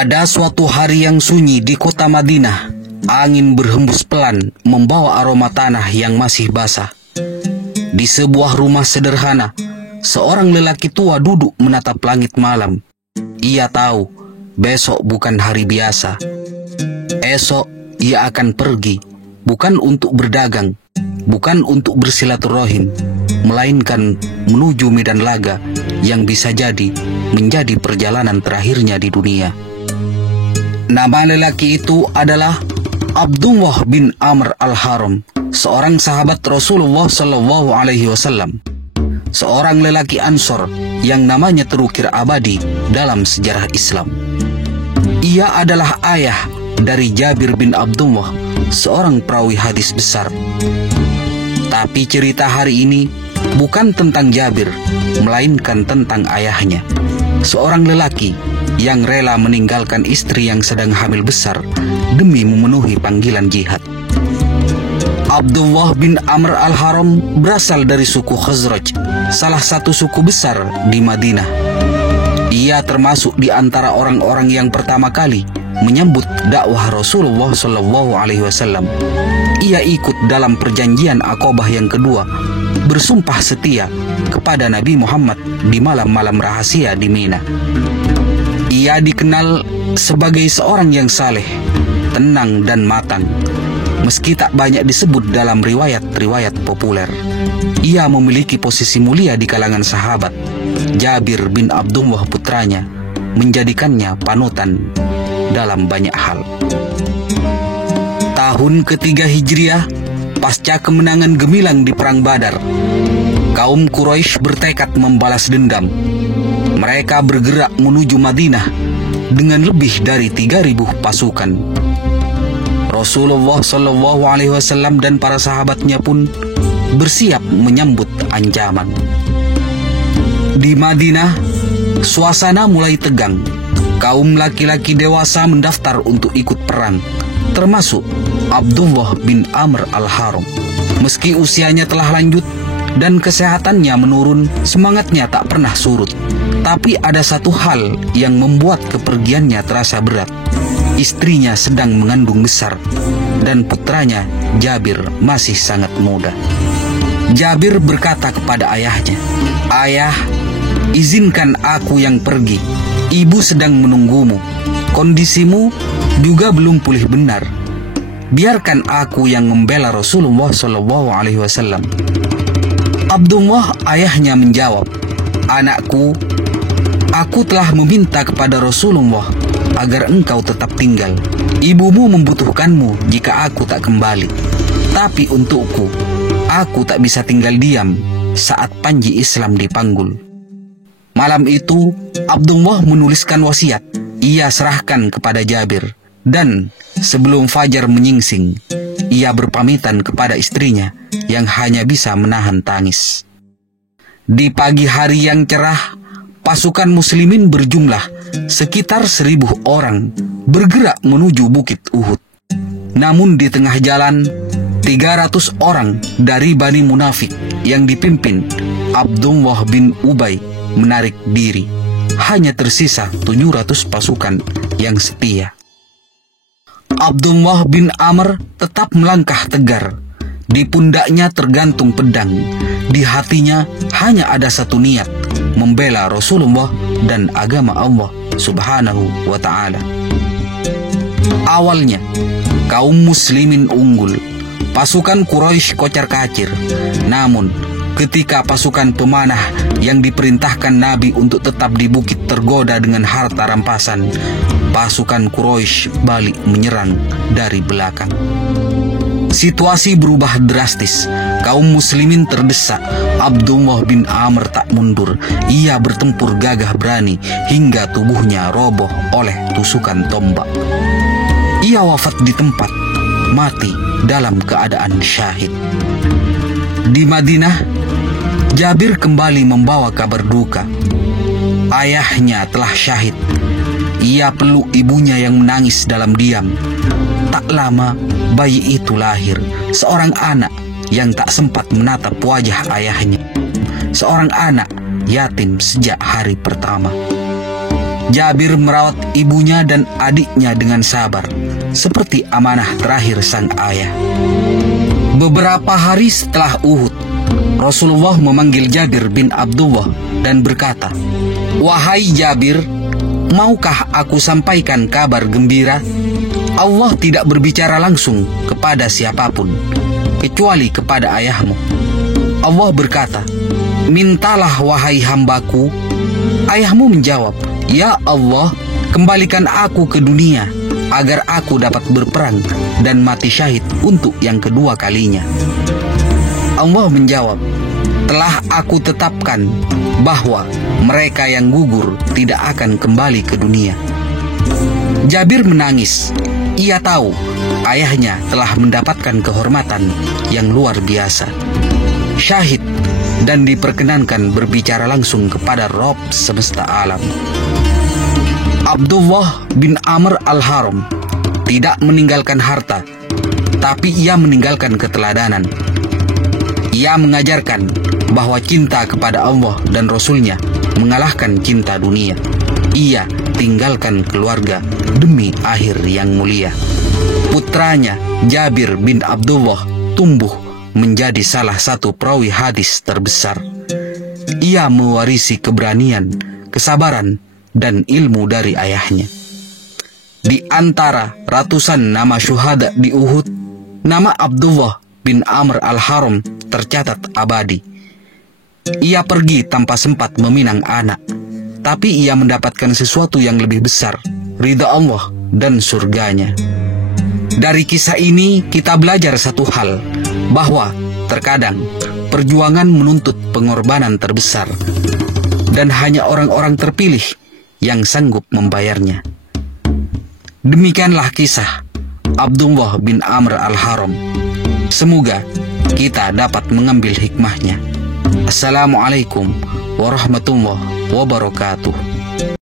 Pada suatu hari yang sunyi di kota Madinah, angin berhembus pelan membawa aroma tanah yang masih basah. Di sebuah rumah sederhana, seorang lelaki tua duduk menatap langit malam. Ia tahu besok bukan hari biasa. Esok ia akan pergi, bukan untuk berdagang, bukan untuk bersilaturahim, melainkan menuju medan laga yang bisa jadi menjadi perjalanan terakhirnya di dunia. Nama lelaki itu adalah Abdullah bin Amr al-Haram, seorang sahabat Rasulullah Shallallahu Alaihi Wasallam, seorang lelaki Ansor yang namanya terukir abadi dalam sejarah Islam. Ia adalah ayah dari Jabir bin Abdullah, seorang perawi hadis besar. Tapi cerita hari ini bukan tentang Jabir, melainkan tentang ayahnya, seorang lelaki yang rela meninggalkan istri yang sedang hamil besar demi memenuhi panggilan jihad. Abdullah bin Amr al-Haram berasal dari suku Khazraj, salah satu suku besar di Madinah. Ia termasuk di antara orang-orang yang pertama kali menyambut dakwah Rasulullah Shallallahu Alaihi Wasallam. Ia ikut dalam perjanjian Aqabah yang kedua, bersumpah setia kepada Nabi Muhammad di malam-malam rahasia di Mina. Ia dikenal sebagai seorang yang saleh, tenang dan matang. Meski tak banyak disebut dalam riwayat-riwayat populer, ia memiliki posisi mulia di kalangan sahabat. Jabir bin Abdullah putranya menjadikannya panutan dalam banyak hal. Tahun ketiga Hijriah, pasca kemenangan gemilang di Perang Badar, kaum Quraisy bertekad membalas dendam. Mereka bergerak menuju Madinah dengan lebih dari 3.000 pasukan. Rasulullah Shallallahu Alaihi Wasallam dan para sahabatnya pun bersiap menyambut ancaman. Di Madinah, suasana mulai tegang. Kaum laki-laki dewasa mendaftar untuk ikut perang, termasuk Abdullah bin Amr al-Haram. Meski usianya telah lanjut dan kesehatannya menurun, semangatnya tak pernah surut. Tapi ada satu hal yang membuat kepergiannya terasa berat. Istrinya sedang mengandung besar dan putranya Jabir masih sangat muda. Jabir berkata kepada ayahnya, "Ayah, izinkan aku yang pergi. Ibu sedang menunggumu. Kondisimu juga belum pulih benar. Biarkan aku yang membela Rasulullah Shallallahu Alaihi Wasallam." Abdullah ayahnya menjawab, "Anakku, aku telah meminta kepada Rasulullah agar engkau tetap tinggal. Ibumu membutuhkanmu jika aku tak kembali. Tapi untukku, aku tak bisa tinggal diam saat panji Islam dipanggul." Malam itu, Abdullah menuliskan wasiat. Ia serahkan kepada Jabir. Dan sebelum fajar menyingsing, ia berpamitan kepada istrinya yang hanya bisa menahan tangis. Di pagi hari yang cerah, pasukan muslimin berjumlah sekitar 1.000 orang bergerak menuju Bukit Uhud. Namun di tengah jalan, 300 orang dari Bani Munafik yang dipimpin Abdullah bin Ubay menarik diri. Hanya tersisa 700 pasukan yang setia. Abdullah bin Amr tetap melangkah tegar. Di pundaknya tergantung pedang. Di hatinya hanya ada satu niat, membela Rasulullah dan agama Allah Subhanahu wa ta'ala. Awalnya, kaum muslimin unggul. Pasukan Quraisy kocar-kacir. Namun, ketika pasukan pemanah yang diperintahkan Nabi untuk tetap di bukit tergoda dengan harta rampasan, pasukan Quraisy balik menyerang dari belakang. Situasi berubah drastis. Kaum muslimin terdesak. Abdullah bin Amr tak mundur. Ia bertempur gagah berani hingga tubuhnya roboh oleh tusukan tombak. Ia wafat di tempat, mati dalam keadaan syahid. Di Madinah, Jabir kembali membawa kabar duka. Ayahnya telah syahid. Ia peluk ibunya yang menangis dalam diam. Tak lama, bayi itu lahir, seorang anak yang tak sempat menatap wajah ayahnya. Seorang anak yatim sejak hari pertama. Jabir merawat ibunya dan adiknya dengan sabar, seperti amanah terakhir sang ayah. Beberapa hari setelah Uhud, Rasulullah memanggil Jabir bin Abdullah dan berkata, "Wahai Jabir, maukah aku sampaikan kabar gembira? Allah tidak berbicara langsung kepada siapapun, kecuali kepada ayahmu. Allah berkata, 'Mintalah wahai hambaku.' Ayahmu menjawab, 'Ya Allah, kembalikan aku ke dunia, agar aku dapat berperang dan mati syahid untuk yang kedua kalinya.' Allah menjawab, 'Telah aku tetapkan bahwa mereka yang gugur tidak akan kembali ke dunia.' Jabir menangis. Ia tahu ayahnya telah mendapatkan kehormatan yang luar biasa, syahid, dan diperkenankan berbicara langsung kepada Rabb semesta alam. Abdullah bin Amr al-Haram tidak meninggalkan harta, tapi ia meninggalkan keteladanan. Ia mengajarkan bahwa cinta kepada Allah dan Rasul-Nya mengalahkan cinta dunia. Ia tinggalkan keluarga demi akhir yang mulia. Putranya Jabir bin Abdullah tumbuh menjadi salah satu perawi hadis terbesar. Ia mewarisi keberanian, kesabaran, dan ilmu dari ayahnya. Di antara ratusan nama syuhada di Uhud, nama Abdullah bin Amr al-Haram tercatat abadi. Ia pergi tanpa sempat meminang anak, tapi ia mendapatkan sesuatu yang lebih besar, ridha Allah dan surganya. Dari kisah ini kita belajar satu hal, bahwa terkadang perjuangan menuntut pengorbanan terbesar, dan hanya orang-orang terpilih yang sanggup membayarnya. Demikianlah kisah Abdullah bin Amr al-Haram. Semoga kita dapat mengambil hikmahnya. Assalamualaikum warahmatullahi wabarakatuh.